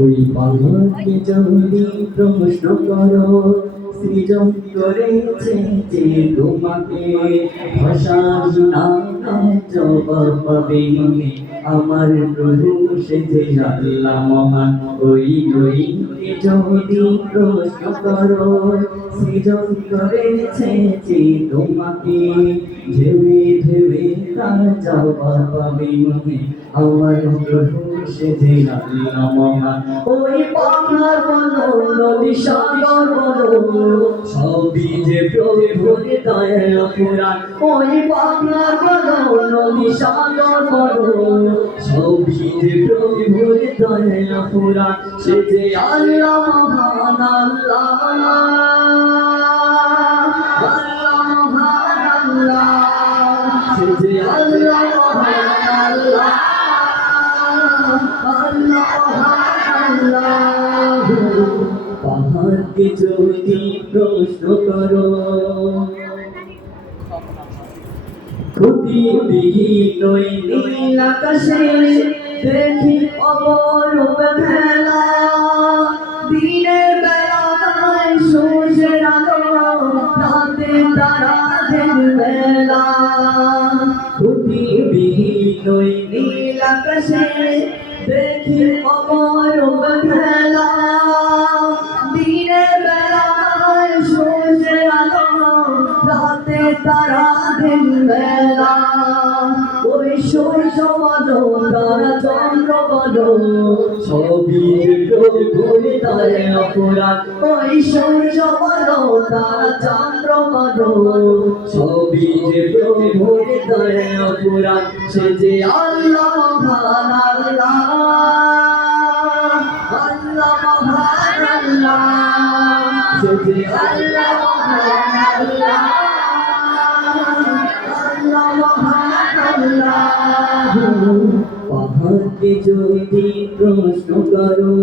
ওই পাহাড়কে যদি প্রশ্ন করো, সৃজন করেছে যে তোমাকে ভাষা জবাব পাবে আমার প্রভু সেজে আল্লাহ মহান। ওই নইকে যদি প্রশ্ন করো, সৃজন করেছে যে তোমাকে ভেবে ভেবে তার জবাব পাবে আমার প্রভু সেজে আল্লাহ মহান ওই পাহাড় বলো নদী সাগর বলো দয়া পুরাণ ওই পুরাণ যে আল্লাহ পাহাড়কে যদি প্রশ্ন করো ক্ষুদিবিহীন ওই নীল আকাশে দেখি অপরূপ খেলা। দিনের বেলায় সূর্যের আলো, রাতে তারাদের মেলা ক্ষুদিবিহীন ওই নীল আকাশে দেখি অপরূপ রাতে তারাদের মেলা। ওই বলো তারা চন্দ্র বলো সবই প্রভুর দয়ে অপরাধ ওই বলো তারা চন্দ্র বলো সবই প্রভুর দয়ে অপরাধ সে যে আল্লাহ মহান আল্লাহ আল্লাহ মহান আল্লাহ। সে যে আল্লাহ মহান আল্লাহ। পাহাড়কে যদি প্রশ্ন করো।